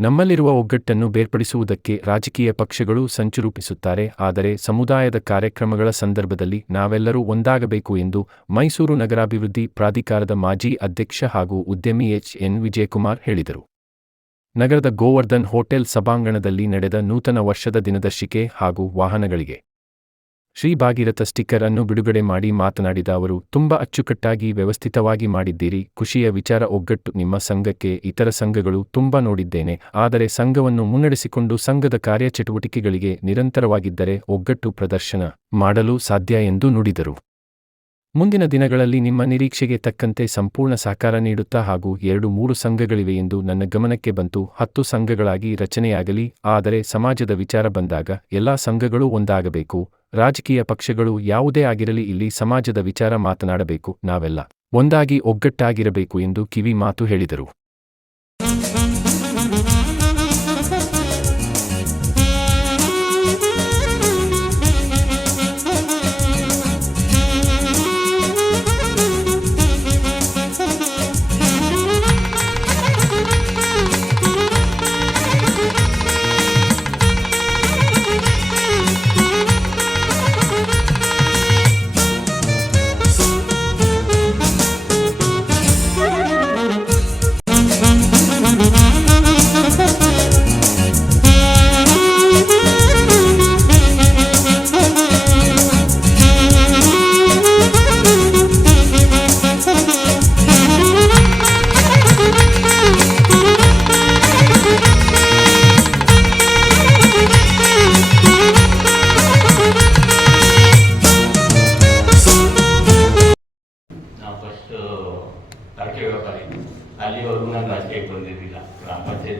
ನಮ್ಮಲ್ಲಿರುವ ಒಗ್ಗಟ್ಟನ್ನು ಬೇರ್ಪಡಿಸುವುದಕ್ಕೆ ರಾಜಕೀಯ ಪಕ್ಷಗಳು ಸಂಚು ರೂಪಿಸುತ್ತಾರೆ, ಆದರೆ ಸಮುದಾಯದ ಕಾರ್ಯಕ್ರಮಗಳ ಸಂದರ್ಭದಲ್ಲಿ ನಾವೆಲ್ಲರೂ ಒಂದಾಗಬೇಕು ಎಂದು ಮೈಸೂರು ನಗರಾಭಿವೃದ್ಧಿ ಪ್ರಾಧಿಕಾರದ ಮಾಜಿ ಅಧ್ಯಕ್ಷ ಹಾಗೂ ಉದ್ಯಮಿ ಎಚ್. ಎನ್. ವಿಜಯಕುಮಾರ್ ಹೇಳಿದರು. ನಗರದ ಗೋವರ್ಧನ್ ಹೋಟೆಲ್ ಸಭಾಂಗಣದಲ್ಲಿ ನಡೆದ ನೂತನ ವರ್ಷದ ದಿನದರ್ಶಿಕೆ ಹಾಗೂ ವಾಹನಗಳಿಗೆ ಶ್ರೀ ಭಾಗೀರಥ ಸ್ಟಿಕ್ಕರ್ ಅನ್ನು ಬಿಡುಗಡೆ ಮಾಡಿ ಮಾತನಾಡಿದ ಅವರು, ತುಂಬ ಅಚ್ಚುಕಟ್ಟಾಗಿ ವ್ಯವಸ್ಥಿತವಾಗಿ ಮಾಡಿದ್ದೀರಿ. ಖುಷಿಯ ವಿಚಾರ ಒಗ್ಗಟ್ಟು. ನಿಮ್ಮ ಸಂಘಕ್ಕೆ ಇತರ ಸಂಘಗಳು ತುಂಬ ನೋಡಿದ್ದೇನೆ. ಆದರೆ ಸಂಘವನ್ನು ಮುನ್ನಡೆಸಿಕೊಂಡು ಸಂಘದ ಕಾರ್ಯಚಟುವಟಿಕೆಗಳಿಗೆ ನಿರಂತರವಾಗಿದ್ದರೆ ಒಗ್ಗಟ್ಟು ಪ್ರದರ್ಶನ ಮಾಡಲು ಸಾಧ್ಯ ಎಂದು ನುಡಿದರು. ಮುಂದಿನ ದಿನಗಳಲ್ಲಿ ನಿಮ್ಮ ನಿರೀಕ್ಷೆಗೆ ತಕ್ಕಂತೆ ಸಂಪೂರ್ಣ ಸಹಕಾರ ನೀಡುತ್ತಾ ಹಾಗೂ ಎರಡು ಮೂರು ಸಂಘಗಳಿವೆ ಎಂದು ನನ್ನ ಗಮನಕ್ಕೆ ಬಂತು. ಹತ್ತು ಸಂಘಗಳಾಗಿ ರಚನೆಯಾಗಲಿ. ಆದರೆ ಸಮಾಜದ ವಿಚಾರ ಬಂದಾಗ ಎಲ್ಲಾ ಸಂಘಗಳು ಒಂದಾಗಬೇಕು. ರಾಜಕೀಯ ಪಕ್ಷಗಳು ಯಾವುದೇ ಆಗಿರಲಿ ಇಲ್ಲಿ ಸಮಾಜದ ವಿಚಾರ ಮಾತನಾಡಬೇಕು ನಾವೆಲ್ಲ. ಒಂದಾಗಿ ಒಗ್ಗಟ್ಟಾಗಿರಬೇಕು ಎಂದು ಕಿವಿ ಮಾತು ಹೇಳಿದರು.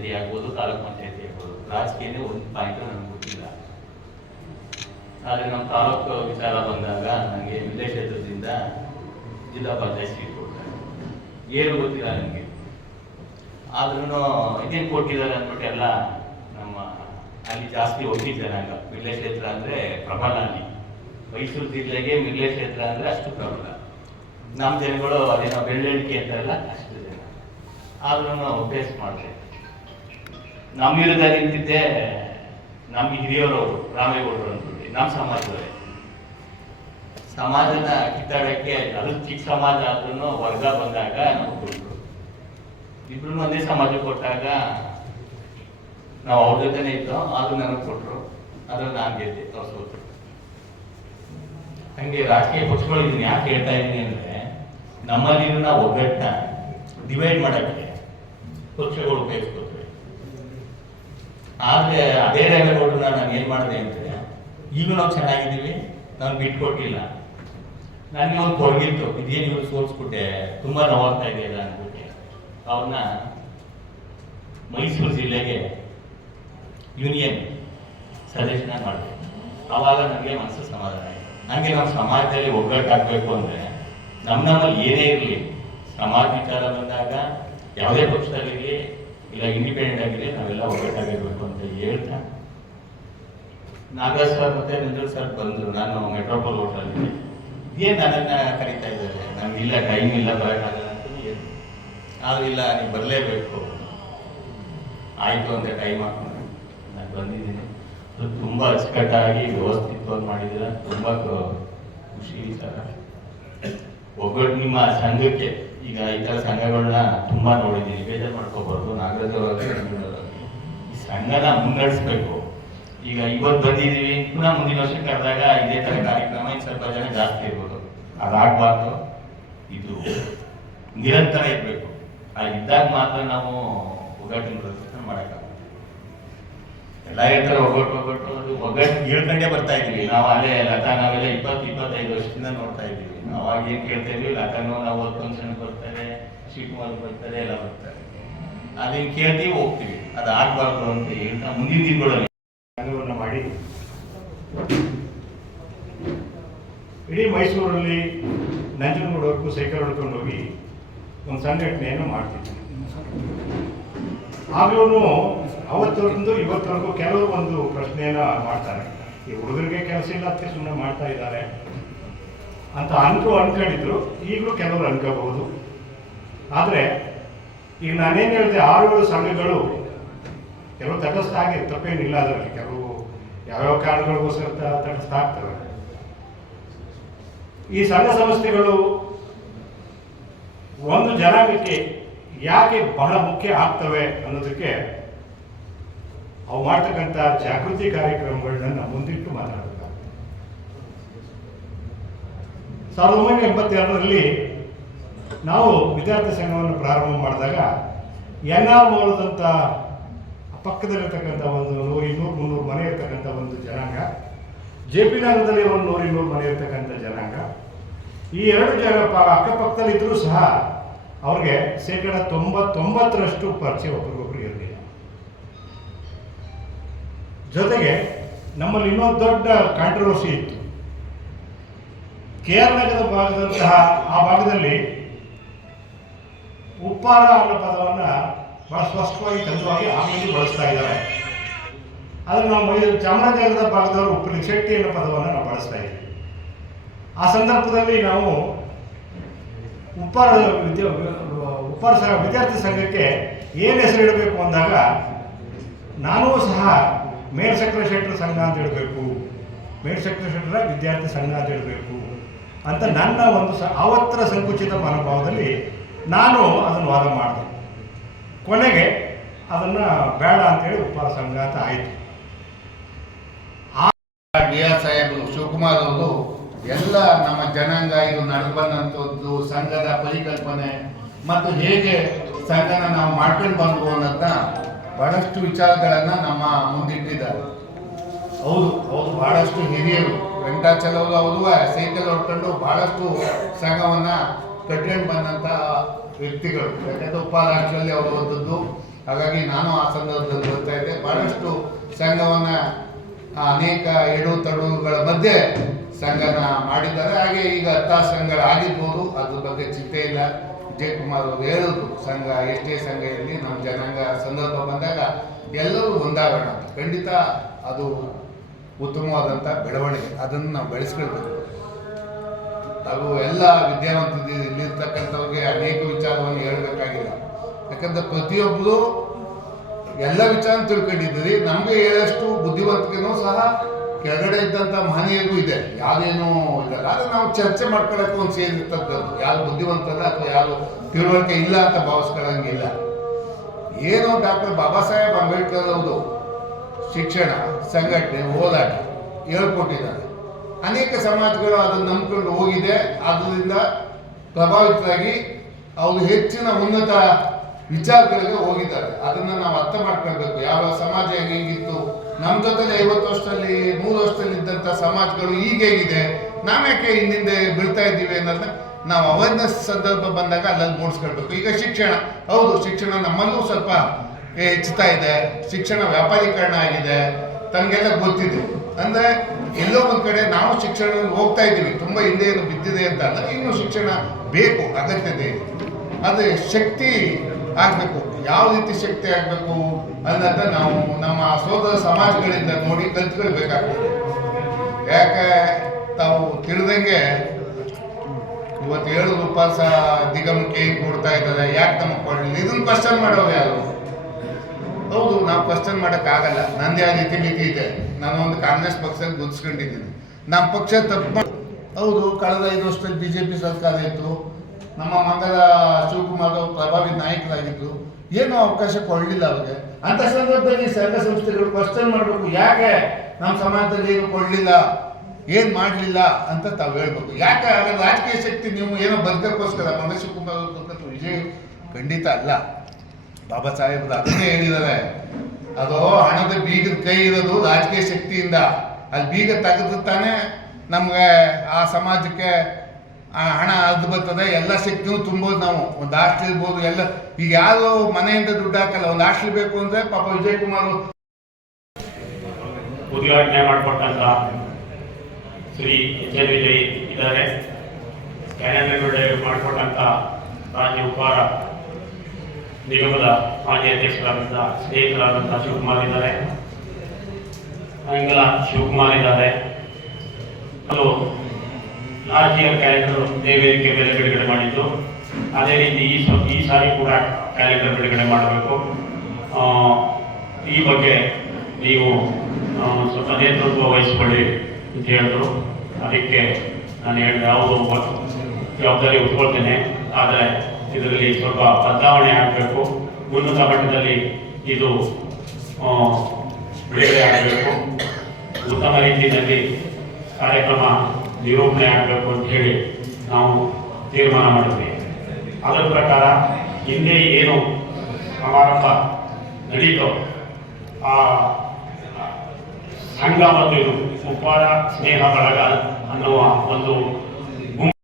ಪಂಚಾಯತಿ ಆಗ್ಬೋದು ತಾಲೂಕು ಪಂಚಾಯತಿ ಆಗ್ಬೋದು ರಾಜಕೀಯನೇ ಒಂದು ಪಾಯಿಂಟ್ ನನಗೆ ಗೊತ್ತಿಲ್ಲ. ಆದರೆ ನಮ್ಮ ತಾಲೂಕು ವಿಚಾರ ಬಂದಾಗ ನನಗೆ ವಿಜಯ ಕ್ಷೇತ್ರದಿಂದ ಜಿಲ್ಲಾ ಪಂಚಾಯತ್ ಸೀಟ್ ಕೊಡ್ತಾರೆ. ಏನು ಗೊತ್ತಿಲ್ಲ ನನಗೆ. ಆದ್ರೂ ಇದೇನು ಕೊಟ್ಟಿದ್ದಾರೆ ಅಂದ್ಬಿಟ್ಟು ಎಲ್ಲ ನಮ್ಮ ಅಲ್ಲಿ ಜಾಸ್ತಿ ಒಟ್ಟಿ ಜನಾಂಗ. ಮಿರ್ಲೆ ಕ್ಷೇತ್ರ ಅಂದರೆ ಪ್ರಬಲ ಅಲ್ಲಿ. ಮೈಸೂರು ಜಿಲ್ಲೆಗೆ ಮಿರ್ಲೆ ಕ್ಷೇತ್ರ ಅಂದರೆ ಅಷ್ಟು ಪ್ರಬಲ. ನಮ್ಮ ಜನಗಳು ಅದೇನೋ ಬೆಳ್ಳೆಣಿಕೆ ಅಂತಾರಲ್ಲ, ಅಷ್ಟು ಜನ. ಆದ್ರೂ ಅಭ್ಯಾಸ ಮಾಡಿದೆ ನಮ್ಮ ವಿರುದ್ಧ ನಿಂತಿದ್ದೆ ನಮ್ಮ ಹಿರಿಯವರು ರಾಮೇಗೌಡರು ಹೇಳಿ, ನಮ್ಮ ಸಮಾಜದವರೇ. ಸಮಾಜನ ಕಿತ್ತಾಡಕ್ಕೆ ಅದು ಚಿಕ್ಕ ಸಮಾಜ ಆದ್ರೂ ವರ್ಗ ಬಂದಾಗ ನಾವು ಕೊಟ್ಟರು ಇಬ್ರು ಒಂದೇ ಸಮಾಜ ಕೊಟ್ಟಾಗ ನಾವು ಅವ್ರ ಜೊತೆನೇ ಇದ್ದೋ ಅದು ನನಗೆ ಕೊಟ್ಟರು ಅದ್ರ ನಾನು ಗೆದ್ದೆ ಅವ್ರು ಹಂಗೆ ರಾಜಕೀಯ ಪಕ್ಷಗಳು ಇದನ್ನ ಯಾಕೆ ಹೇಳ್ತಾ ಇದ್ದೀನಿ ಅಂದ್ರೆ ನಮ್ಮಲ್ಲಿನ ಒಗ್ಗಟ್ಟ ಡಿವೈಡ್ ಮಾಡಕ್ಕೆ ಪಕ್ಷಗಳು ಆದ್ರೆ ಅದೇ ರೇವೇಗೌಡರನ್ನ ನಾನು ಏನು ಮಾಡಿದೆ ಅಂದ್ರೆ ಈಗಲೂ ನಾವು ಚೆನ್ನಾಗಿದ್ದೀವಿ, ನಾನು ಬಿಟ್ಕೊಟ್ಟಿಲ್ಲ ನನಗೆ ಒಂದು ಕೊಡಗಿತ್ತು. ಇದೇನು ಇವ್ರು ಸೋಲ್ಸ್ಬಿಟ್ಟೆ? ತುಂಬಾ ನೋವಾಗ್ತಾ ಇದೆಯಲ್ಲ ಅಂದ್ಬಿಟ್ಟು. ಅವ್ರನ್ನ ಮೈಸೂರು ಜಿಲ್ಲೆಗೆ ಯೂನಿಯನ್ ಸಜೆಷನ್ ಮಾಡಿದೆ. ಆವಾಗ ನನಗೆ ಮನಸ್ಸು ಸಮಾಧಾನ ಆಯಿತು. ನನಗೆ ನಮ್ಮ ಸಮಾಜದಲ್ಲಿ ಒಗ್ಗಟ್ಟಾಗಬೇಕು ಅಂದರೆ ನಮ್ಮ ನಮ್ಮಲ್ಲಿ ಏನೇ ಇರಲಿ, ಸಮಾಜ ವಿಚಾರ ಬಂದಾಗ, ಯಾವುದೇ ಪಕ್ಷದಲ್ಲಿರಲಿ ಇಲ್ಲ ಇಂಡಿಪೆಂಡೆಂಟ್ ಆಗಿರಲಿ ನಾವೆಲ್ಲ ಒಗ್ಗಟ್ಟಾಗಿರ್ಬೇಕು ಅಂತ ಹೇಳ್ತಾ. ನಾಗರಾಜ್ ಸರ್ ಮತ್ತೆ ನಂಜುಂಡ್ ಸರ್ ಬಂದರು. ನಾನು ಮೆಟ್ರೋಪಾಲ್ ಹೋಟೆಲ್ ಏನು ನನ್ನನ್ನು ಕರೀತಾ ಇದ್ದಾರೆ? ನನಗಿಲ್ಲ ಟೈಮ್ ಇಲ್ಲ ಬರೋಕ್ಕಾಗಲ್ಲ ಅಂತ ಹೇಳಿ. ಆದ್ರೂ ಇಲ್ಲ, ನೀವು ಬರಲೇಬೇಕು. ಆಯಿತು ಅಂತ ಟೈಮ್ ಹಾಕೊಂಡು ನಾನು ಬಂದಿದ್ದೀನಿ. ಅದು ತುಂಬ ಅಚ್ಚುಕಟ್ಟಾಗಿ ವ್ಯವಸ್ಥಿತವಾಗಿ ಮಾಡಿದ್ದೀರ. ತುಂಬ ಖುಷಿ ಸರ್ ಒಗ್ಗಟ್ಟು ನಿಮ್ಮ ಸಂಘಕ್ಕೆ ಈಗ ಈ ಥರ ಸಂಘಗಳನ್ನ ತುಂಬ ನೋಡಿದ್ದೀನಿ ಬೇಜಾರು ಮಾಡ್ಕೋಬಾರ್ದು ನಾಗರಾಜ್ ಈ ಸಂಘನ ಮುನ್ನಡೆಸ್ಬೇಕು. ಈಗ ಇವತ್ತು ಬಂದಿದ್ದೀವಿ. ಪುನಃ ಮುಂದಿನ ವರ್ಷ ಕರೆದಾಗ ಇದೇ ಥರ ಕಾರ್ಯಕ್ರಮ ಇನ್ನು ಸ್ವಲ್ಪ ಜನ ಜಾಸ್ತಿ ಇರ್ಬೋದು. ಅದಾಗಬಾರ್ದು. ಇದು ನಿರಂತರ ಇರಬೇಕು. ಆ ಇದ್ದಾಗ ಮಾತ್ರ ನಾವು ಉದ್ಘಾಟನೆ ಪ್ರದರ್ಶನ ಎಲ್ಲ ಹೇಳ್ತಾರೆ ಒಗ್ಗಟ್ಟು ಒಗ್ಗಟ್ಟು ಒಗ್ಗಟ್ಟು ಹೇಳ್ಕೊಂಡೇ ಬರ್ತಾ ಇದೀವಿ ನಾವು ಅದೇ ಲತಾ, ನಾವೆಲ್ಲ ಇಪ್ಪತ್ತು, ಇಪ್ಪತ್ತೈದು ವರ್ಷದಿಂದ ನೋಡ್ತಾ ಇದ್ದೀವಿ. ಅವಾಗ ಏನು ಕೇಳ್ತಾ ಇದ್ವಿ? ಲತಾನು ನಾವು ಫಂಕ್ಷನ್ ಬರ್ತಾರೆ ಶಿವಕುಮಾರ್ ಬರ್ತಾರೆ, ಎಲ್ಲ ಬರ್ತಾರೆ. ಅದನ್ನ ಕೇಳ್ತೀವಿ, ಹೋಗ್ತೀವಿ. ಅದು ಆಗ್ಬಾರ್ದು ಅಂತ ಹೇಳ್ತಾ ಮುಂದಿನ ಸಂಘವನ್ನು ಮಾಡಿ. ಇಡೀ ಮೈಸೂರಲ್ಲಿ ನಂಜನಗೂಡವರೆಗೂ ಸೈಕಲ್ ಹೊಡ್ಕೊಂಡು ಹೋಗಿ ಒಂದು ಸಂಘಟನೆಯನ್ನು ಮಾಡ್ತಿದ್ವಿ ಆಗ್ಲೂ ಅವತ್ತೊಂದು ಇವತ್ತವರೆಗೂ ಕೆಲವರು ಒಂದು ಪ್ರಶ್ನೆಯನ್ನ ಮಾಡ್ತಾರೆ. ಈ ಹುಡುಗರಿಗೆ ಕೆಲಸ ಇಲ್ಲ ಅಂತ ಸುಮ್ಮನೆ ಮಾಡ್ತಾ ಇದ್ದಾರೆ. ಅಂತ ಅನ್ಕೋ ಅನ್ಕೊಂಡಿದ್ರು, ಈಗಲೂ ಕೆಲವರು ಅನ್ಕೋಬಹುದು. ಆದರೆ, ಈಗ ನಾನೇನು ಹೇಳಿದೆ ಆರು ಏಳು ಸಂಘಗಳು ಕೆಲವು ತಟಸ್ಥ ಆಗಿ ತಪ್ಪೇನಿಲ್ಲ ಅದರಲ್ಲಿ. ಕೆಲವು ಯಾವ್ಯಾವ ಕಾರಣಗಳಿಗೋಸ್ಕರ ತಟಸ್ಥ ಆಗ್ತವೆ ಈ ಸಂಘ ಸಂಸ್ಥೆಗಳು ಒಂದು ಜನಾಂಗಕ್ಕೆ ಯಾಕೆ ಬಹಳ ಮುಖ್ಯ ಆಗ್ತವೆ ಅನ್ನೋದಕ್ಕೆ ಅವು ಮಾಡ್ತಕ್ಕಂಥ ಜಾಗೃತಿ ಕಾರ್ಯಕ್ರಮಗಳನ್ನ ಮುಂದಿಟ್ಟು ಮಾತಾಡಬೇಕಾಗ್ತದೆ ಸಾವಿರದ ಒಂಬೈನೂರ ಎಂಬತ್ತೆರಡರಲ್ಲಿ ನಾವು ವಿದ್ಯಾರ್ಥಿ ಸಂಘವನ್ನು ಪ್ರಾರಂಭ ಮಾಡಿದಾಗ ಎನ್ ಆರ್ ಮೂಲದಂಥ ಪಕ್ಕದಲ್ಲಿರ್ತಕ್ಕಂಥ ಒಂದು ನೂರು ಇನ್ನೂರು ಮುನ್ನೂರು ಮನೆ ಇರ್ತಕ್ಕಂಥ ಒಂದು ಜನಾಂಗ, ಜೆ ಪಿ ನಗರದಲ್ಲಿ ಒಂದು ನೂರು ಇನ್ನೂರು ಮನೆ ಇರ್ತಕ್ಕಂಥ ಜನಾಂಗ. ಈ ಎರಡು ಜನ ಪ ಅಕ್ಕಪಕ್ಕದಲ್ಲಿ ಇದ್ರೂ ಸಹ ಅವ್ರಿಗೆ ಶೇಕಡ ತೊಂಬತ್ತೊಂಬತ್ತರಷ್ಟು ಪರಿಚಯ ಒಬ್ರಿಗೊಬ್ರು ಇರಲಿಲ್ಲ. ಜೊತೆಗೆ ನಮ್ಮಲ್ಲಿ ಇನ್ನೊಂದು ದೊಡ್ಡ ಕಾಂಟ್ರವರ್ಸಿ ಇತ್ತು. ಕೇರಳದ ಭಾಗದಂತಹ ಆ ಭಾಗದಲ್ಲಿ ಉಪ್ಪಾರ ಅನ್ನೋ ಪದವನ್ನು ಬಹಳ ಸ್ಪಷ್ಟವಾಗಿ ತಂದವಾಗಿ ಆಮೇಲೆ ಬಳಸ್ತಾ ಇದ್ದಾರೆ. ಆದರೆ ನಾವು ಮೈದ ಚಾಮರಾಜನಗರದ ಭಾಗದವರು ಉಪ್ಪಿನ ಶೆಟ್ಟಿ ಅನ್ನೋ ಪದವನ್ನು ನಾವು ಬಳಸ್ತಾ ಇದ್ದೀವಿ. ಆ ಸಂದರ್ಭದಲ್ಲಿ ನಾವು ವಿದ್ಯಾ ಉಪ್ಪಾರ ವಿದ್ಯಾರ್ಥಿ ಸಂಘಕ್ಕೆ ಏನು ಹೆಸರು ಇಡಬೇಕು ಅಂದಾಗ, ನಾನೂ ಸಹ ಮೇಲ್ಸಕ್ರ ಶೆಟ್ರ ಸಂಘ ಅಂತ ಹೇಳಬೇಕು. ಮೇಲ್ಸಕ್ರ ಶೆಟ್ರ ವಿದ್ಯಾರ್ಥಿ ಸಂಘ ಅಂತ ಹೇಳಬೇಕು. ಅಂತ ನನ್ನ ಒಂದು ಸ ಆವತ್ತರ ಸಂಕುಚಿತ ಮನೋಭಾವದಲ್ಲಿ ನಾನು ಅದನ್ನು ವಾದ ಮಾಡಿದೆ. ಕೊನೆಗೆ ಅದನ್ನು ಬೇಡ ಅಂತೇಳಿ ಉಪ್ಪಾರ ಸಂಘ ಅಂತ ಆಯಿತು. ಡಿ ಆರ್ ಸಾಹೇಬರು ಶಿವಕುಮಾರ್ ಅವರು ಎಲ್ಲ ನಮ್ಮ ಜನಾಂಗ ಇದು ನಡೆದು ಬಂದಂಥದ್ದು ಸಂಘದ ಪರಿಕಲ್ಪನೆ ಮತ್ತು ಹೇಗೆ ಸಂಘನ ನಾವು ಮಾಡ್ಕೊಂಡು ಬಂದ್ವು ಅನ್ನೋದನ್ನ ಬಹಳಷ್ಟು ವಿಚಾರಗಳನ್ನು ನಮ್ಮ ಮುಂದಿಟ್ಟಿದ್ದಾರೆ. ಹೌದು ಹೌದು, ಬಹಳಷ್ಟು ಹಿರಿಯರು ವೆಂಕಟಾಚಲವರು ಅವರು ಸೈಕಲ್ ಹೊಡ್ಕೊಂಡು ಬಹಳಷ್ಟು ಸಂಘವನ್ನ ಕಟ್ಕೊಂಡು ಬಂದಂಥ ವ್ಯಕ್ತಿಗಳು. ಯಾಕಂದ್ರೆ ಉಪರಾಷ್ಟ್ರದಲ್ಲಿ ಅವರು ಬಂದದ್ದು ಹಾಗಾಗಿ ನಾನು ಆ ಸಂದರ್ಭದಲ್ಲಿ ಬರ್ತಾ ಇದ್ದೆ. ಬಹಳಷ್ಟು ಸಂಘವನ್ನ ಅನೇಕ ಎಡು ತಡುಗಳ ಮಧ್ಯೆ ಸಂಘನ ಮಾಡಿದ್ದಾರೆ. ಹಾಗೆ ಈಗ ಹತ್ತಾರು ಸಂಘಗಳಾಗಿರ್ಬೋದು ಅದ್ರ ಬಗ್ಗೆ ಚಿಂತೆ ಇಲ್ಲ. ವಿಜಯಕುಮಾರ್ ಅವರು ಹೇಳೋದು, ಸಂಘ, ಎಷ್ಟೇ ಸಂಘ ಇರಲಿ, ನಮ್ಮ ಜನಾಂಗ ಸಂದರ್ಭ ಬಂದಾಗ ಎಲ್ಲರೂ ಒಂದಾಗೋಣ. ಖಂಡಿತ ಅದು ಉತ್ತಮವಾದಂಥ ಬೆಳವಣಿಗೆ. ಅದನ್ನು ನಾವು ಬೆಳೆಸ್ಕೊಳ್ಬೇಕು. ಹಾಗೂ ಎಲ್ಲ ವಿದ್ಯಾವಂತ ಇಲ್ಲಿರ್ತಕ್ಕಂಥವ್ರಿಗೆ ಅನೇಕ ವಿಚಾರವನ್ನು ಹೇಳಬೇಕಾಗಿಲ್ಲ. ಯಾಕಂದ್ರೆ ಪ್ರತಿಯೊಬ್ಬರು ಎಲ್ಲ ವಿಚಾರ ತಿಳ್ಕೊಂಡಿದ್ದೀರಿ. ನಮಗೆ ಹೇಳಷ್ಟು ಬುದ್ಧಿವಂತಿಕೆನೂ ಸಹ ಕೆಳಗಡೆ ಇದ್ದಂಥ ಮಹನೀಯರಿಗೂ ಇದೆ. ಯಾವುದೇನೋ ಇಲ್ಲ. ಆದರೆ ನಾವು ಚರ್ಚೆ ಮಾಡ್ಕೊಳ್ಳೋಕೆ ಒಂದು ಸೇರಿರ್ತಕ್ಕಂಥದ್ದು ಯಾರು ಬುದ್ಧಿವಂತದ ಅಥವಾ ಯಾರು ತಿಳುವಳಿಕೆ ಇಲ್ಲ ಅಂತ ಭಾವಿಸ್ಕೊಳ್ಳಂಗಿಲ್ಲ ಏನು ಡಾಕ್ಟರ್ ಬಾಬಾ ಸಾಹೇಬ್ ಅಂಬೇಡ್ಕರ್ ಅವರು ಶಿಕ್ಷಣ, ಸಂಘಟನೆ, ಹೋರಾಟ ಹೇಳ್ಕೊಟ್ಟಿದ್ದಾರೆ. ಅನೇಕ ಸಮಾಜಗಳು ಅದನ್ನು ನಂಬಿಕೊಂಡು ಹೋಗಿದೆ. ಅದರಿಂದ ಪ್ರಭಾವಿತರಾಗಿ ಅವರು ಹೆಚ್ಚಿನ ಉನ್ನತ ವಿಚಾರಗಳಿಗೆ ಹೋಗಿದ್ದಾರೆ. ಅದನ್ನ ನಾವು ಅರ್ಥ ಮಾಡ್ಕೊಳ್ಬೇಕು. ಯಾವ ಸಮಾಜ ಹೆಂಗ್ ಹೆಂಗಿತ್ತು ನಮ್ಮ ಜೊತೆಲಿ ಐವತ್ತು ವರ್ಷದಲ್ಲಿ ನೂರು ವರ್ಷದಲ್ಲಿ ಇದ್ದಂಥ ಸಮಾಜಗಳು ಈಗ ಹೇಗಿದೆ ನಾವ್ಯಾಕೆ ಹಿಂದೆ ಬೀಳ್ತಾ ಇದ್ದೀವಿ ಅನ್ನೋದನ್ನ ನಾವು ಅವೇರ್ನೆಸ್ ಸಂದರ್ಭ ಬಂದಾಗ ಅಲ್ಲಲ್ಲಿ ಮೂಡಿಸ್ಕೊಳ್ಬೇಕು. ಈಗ ಶಿಕ್ಷಣ, ಹೌದು ಶಿಕ್ಷಣ ನಮ್ಮಲ್ಲೂ ಸ್ವಲ್ಪ ಹೆಚ್ಚುತ್ತಾ ಇದೆ. ಶಿಕ್ಷಣ ವ್ಯಾಪಾರೀಕರಣ ಆಗಿದೆ. ತಮಗೆಲ್ಲ ಗೊತ್ತಿದೆ. ಅಂದರೆ ಎಲ್ಲೋ ಒಂದು ಕಡೆ ನಾವು ಶಿಕ್ಷಣ ಹೋಗ್ತಾ ಇದ್ದೀವಿ. ತುಂಬ ಹಿಂದೆ ಏನು ಬಿದ್ದಿದೆ ಅಂತ ಅಲ್ಲ, ಇನ್ನೂ ಶಿಕ್ಷಣ ಬೇಕು, ಅಗತ್ಯತೆ ಇದೆ. ಆದರೆ ಶಕ್ತಿ ಆಗಬೇಕು. ಯಾವ ರೀತಿ ಶಕ್ತಿ ಆಗ್ಬೇಕು? ಅನ್ನೋದನ್ನ ನಾವು ನಮ್ಮ ಸೋದರ ಸಮಾಜಗಳಿಂದ ನೋಡಿ ಕಲ್ತ್ಕೊಳ್ಬೇಕಾಗ್ತದೆ. ಯಾಕೆ ತಾವು ತಿಳಿದಂಗೆ ಇವತ್ತು ಏಳು ಉಪವಾಸ ದಿಗಮಕ್ಕೆ ಕೊಡ್ತಾ ಇದ್ದಾರೆ. ಯಾಕೆ ನಮಗೆ ಕೊಡಲಿಲ್ಲ? ಇದನ್ನು ಕ್ವಶನ್ ಮಾಡೋರು ಯಾರು? ಹೌದು, ನಾವು ಕ್ವಶನ್ ಆಗಲ್ಲ ನಂದೇ ಆ ರೀತಿ ಮಿತಿ ಇದೆ. ನಾನು ಒಂದು ಕಾಂಗ್ರೆಸ್ ಪಕ್ಷದಲ್ಲಿ ಗುರ್ಸ್ಕೊಂಡಿದ್ದೀನಿ ನಮ್ಮ ಪಕ್ಷ ತಪ್ಪು ಹೌದು, ಕಳೆದ ಐದು ವರ್ಷದಲ್ಲಿ ಬಿಜೆಪಿ ಸರ್ಕಾರ ಇತ್ತು. ನಮ್ಮ ಮಂಗಲ ಶಿವಕುಮಾರ್ ಅವರು ಪ್ರಭಾವಿ ನಾಯಕರಾಗಿದ್ದರು ಏನು ಅವಕಾಶ ಕೊಡಲಿಲ್ಲ ಅವ್ರಿಗೆ. ಅಂತ ಸಂದರ್ಭದಲ್ಲಿ ಸಂಘ ಸಂಸ್ಥೆಗಳು ಕ್ವಶನ್ ಮಾಡಬೇಕು. ಯಾಕೆ ನಮ್ಮ ಸಮಾಜದಲ್ಲಿ ಏನು ಕೊಡಲಿಲ್ಲ? ಏನ್ ಮಾಡಲಿಲ್ಲ ಅಂತ ತಾವು ಹೇಳ್ಬೇಕು. ಯಾಕೆ ಹಾಗಾದ್ರೆ ರಾಜಕೀಯ ಶಕ್ತಿ ನೀವು ಏನೋ ಬದುಕೋಸ್ಕರ ಮಂಗ ಶಿವಕುಮಾರ್ ವಿಜಯ್ ಖಂಡಿತ ಅಲ್ಲ. ಬಾಬಾ ಸಾಹೇಬ್ರು ಅದನ್ನೇ ಹೇಳಿದ್ದಾರೆ. ಅದು ಹಣದ ಬೀಗದ ಕೈ ಇರೋದು ರಾಜಕೀಯ ಶಕ್ತಿಯಿಂದ. ಅಲ್ಲಿ ಬೀಗ ತೆಗೆದು ತಾನೇ ನಮ್ಗೆ ಆ ಸಮಾಜಕ್ಕೆ ಹಣ ಅದು ಬರ್ತದೆ, ಎಲ್ಲ ಶಕ್ತಿನೂ ತುಂಬೋದು ನಾವು. ಒಂದು ಹಾಸ್ಟೆಲ್ ಇರ್ಬೋದು, ಎಲ್ಲ ಈಗ ಯಾರು ಮನೆಯಿಂದ ದುಡ್ಡು ಹಾಕಲ್ಲ, ಒಂದು ಹಾಸ್ಟೆಲ್ ಬೇಕು ಅಂದ್ರೆ ಪಾಪ ವಿಜಯ್ ಕುಮಾರ್ ಉದ್ಘಾಟನೆ ಮಾಡಿಕೊಟ್ಟಂತ ಶ್ರೀ ಎಚ್ ಎಲ್ ವಿಜಯ್ ಇದ್ದಾರೆ ಮಾಡಿಕೊಟ್ಟಂತ ರಾಜ್ಯ ಉಪಹಾರ ನಿಗಮದ ಮಾಜಿ ಅಧ್ಯಕ್ಷರಾದಂಥ ಸ್ನೇಹಿತರಾದಂತಹ ಶಿವಕುಮಾರ್ ಇದ್ದಾರೆ. ಅಂಗಲ ಶಿವಕುಮಾರ್ ಇದ್ದಾರೆ. ಅದು ರಾಜ್ಯ ಕ್ಯಾಲೆಂಡರ್ ದೇವೇರಿಕೆ ಮೇಲೆ ಬಿಡುಗಡೆ ಮಾಡಿದ್ದು. ಅದೇ ರೀತಿ ಈ ಈ ಸಾರಿ ಕೂಡ ಕ್ಯಾಲೆಂಡರ್ ಬಿಡುಗಡೆ ಮಾಡಬೇಕು. ಈ ಬಗ್ಗೆ ನೀವು ಸ್ವಲ್ಪ ನೇತೃತ್ವ ವಹಿಸ್ಕೊಳ್ಳಿ ಅಂತ ಹೇಳಿದ್ರು. ಅದಕ್ಕೆ ನಾನು ಹೇಳಿದೆ ಯಾವುದು ಜವಾಬ್ದಾರಿ ಉಟ್ಕೊಳ್ತೇನೆ. ಆದರೆ ಇದರಲ್ಲಿ ಸ್ವಲ್ಪ ಬದಲಾವಣೆ ಆಗಬೇಕು. ಉನ್ನತ ಮಟ್ಟದಲ್ಲಿ ಇದು ಬಿಡುಗಡೆ ಆಗಬೇಕು. ಉತ್ತಮ ರೀತಿಯಲ್ಲಿ ಕಾರ್ಯಕ್ರಮ ನಿರೂಪಣೆ ಆಗಬೇಕು ಅಂತ ಹೇಳಿ ನಾವು ತೀರ್ಮಾನ ಮಾಡಿದ್ವಿ. ಅದರ ಪ್ರಕಾರ ಹಿಂದೆ ಏನು ಸಮಾರಂಭ ನಡೀತೋ ಆ ಸಂಘ ಮತ್ತು ಇದು ಉಪ್ಪಾರ ಸ್ನೇಹ ಬಳಗ ಅನ್ನುವ ಒಂದು